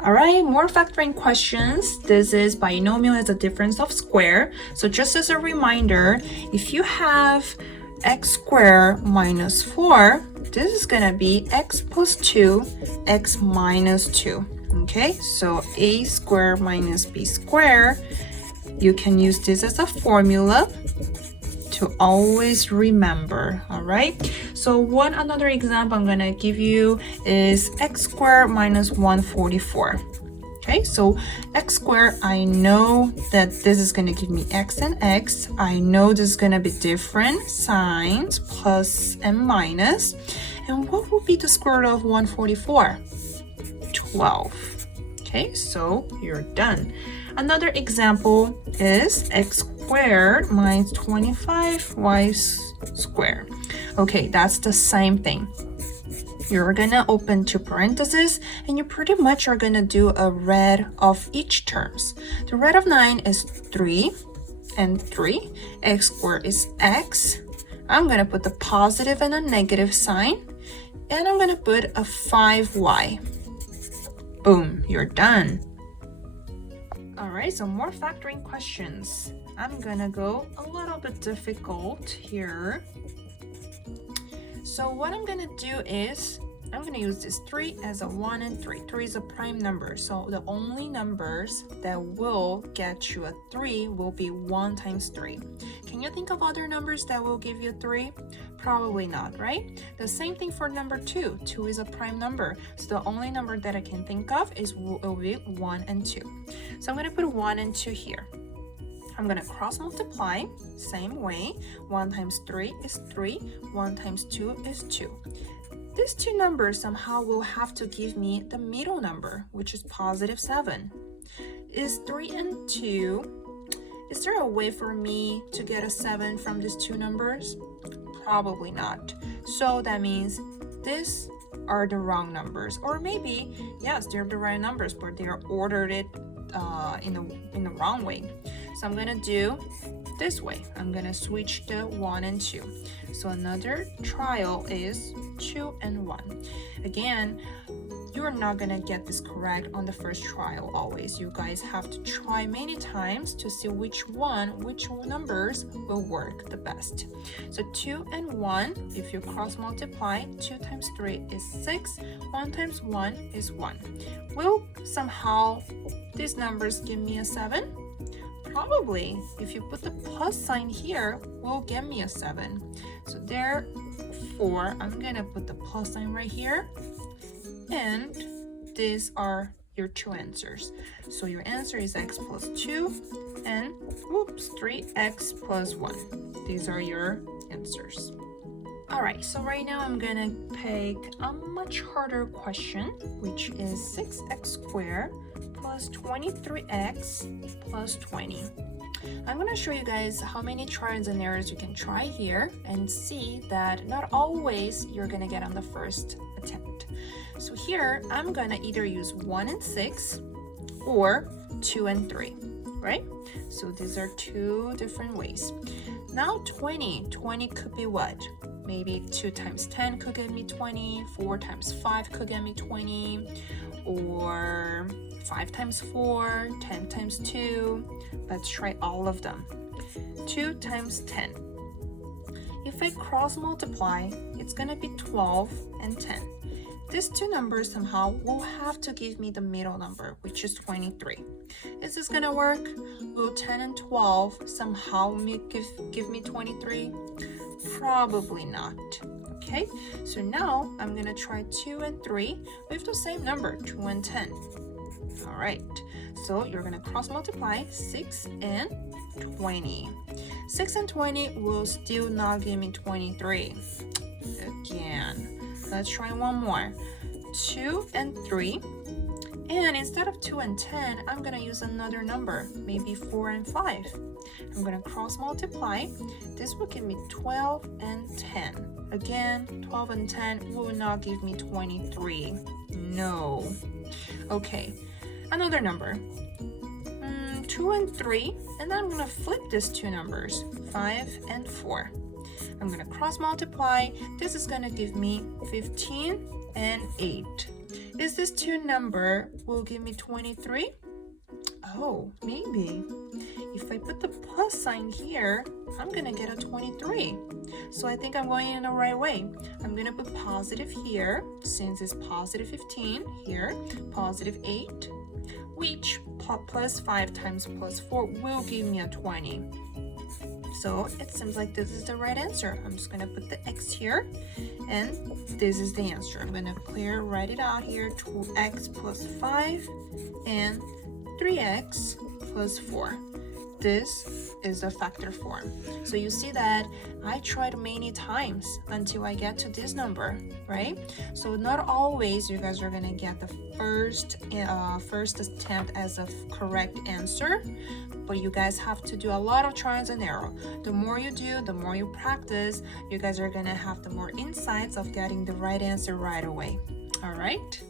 All right, more factoring questions. This is binomial as a difference of square. So just as a reminder, if you have x squared minus 4, this is going to be x plus 2, x minus 2. Okay, so a squared minus b squared. You can use this as a formula to always remember. All right, so one another example I'm gonna give you is x squared minus 144. Okay, so x squared, I know that this is gonna give me x and x. I know this is gonna be different signs, plus and minus. And what would be the square root of 144? 12. Okay, so you're done. Another example is x squared minus 25y squared. Okay, that's the same thing. You're gonna open two parentheses and you pretty much are gonna do a red of each terms. The red of 9 is 3 and 3. X squared is x. I'm gonna put the positive and a negative sign, and I'm gonna put a 5y. Boom, you're done. All right, so more factoring questions. I'm gonna go a little bit difficult here. So what I'm gonna do is, I'm gonna use this 3 as a 1 and 3. 3 is a prime number, so the only numbers that will get you a 3 will be 1 times 3. Can you think of other numbers that will give you 3? Probably not, right? The same thing for number 2. 2 is a prime number, so the only number that I can think of will be 1 and 2. So I'm gonna put 1 and 2 here. I'm gonna cross multiply, same way. 1 times 3 is 3, 1 times 2 is 2. These two numbers somehow will have to give me the middle number, which is positive 7. Is 3 and 2, is there a way for me to get a 7 from these two numbers? Probably not. So that means these are the wrong numbers. Or maybe, yes, they're the right numbers, but they are ordered it in the wrong way. So I'm gonna do this way. I'm gonna switch the 1 and 2. So another trial is 2 and 1. Again, you're not gonna get this correct on the first trial always. You guys have to try many times to see which numbers will work the best. So 2 and 1, if you cross multiply, 2 times 3 is 6, 1 times 1 is 1. Will somehow these numbers give me a 7? Probably. If you put the plus sign here, will give me a 7. So therefore, I'm gonna put the plus sign right here, and these are your two answers. So your answer is x plus 2 and 3x plus 1. These are your answers. All right, so right now I'm gonna pick a much harder question, which is 6x squared plus 23x plus 20. I'm going to show you guys how many trials and errors you can try here and see that not always you're going to get on the first attempt. So here I'm going to either use 1 and 6 or 2 and 3, right? So these are two different ways. Now 20 could be what? Maybe 2 times 10 could get me 20, 4 times 5 could get me 20, or 5 times 4, 10 times 2. Let's try all of them. 2 times 10. If I cross multiply, it's gonna be 12 and 10. These two numbers somehow will have to give me the middle number, which is 23. Is this gonna work? Will 10 and 12 somehow give me 23? Probably not. Okay, so now I'm gonna try 2 and 3 with the same number, 2 and 10. All right, so you're gonna cross multiply 6 and 20. 6 and 20 will still not give me 23. Again, let's try one more. 2 and 3. And instead of 2 and 10, I'm gonna use another number, maybe 4 and 5. I'm gonna cross multiply. This will give me 12 and 10. Again, 12 and 10 will not give me 23. No. Okay, another number. 2 and 3, and then I'm gonna flip these two numbers, 5 and 4. I'm gonna cross multiply. This is gonna give me 15 and 8. Is this 2 number will give me 23? Oh, maybe. If I put the plus sign here, I'm gonna get a 23. So I think I'm going in the right way. I'm gonna put positive here, since it's positive 15 here, positive 8, which plus 5 times plus 4 will give me a 20. So it seems like this is the right answer. I'm just gonna put the X here, and this is the answer. I'm gonna write it out here, 2x plus 5 and 3x plus 4. This is the factor form. So you see that I tried many times until I get to this number, right? So not always you guys are gonna get the first attempt as a correct answer, but you guys have to do a lot of trials and error. The more you do, the more you practice, you guys are gonna have the more insights of getting the right answer right away. All right?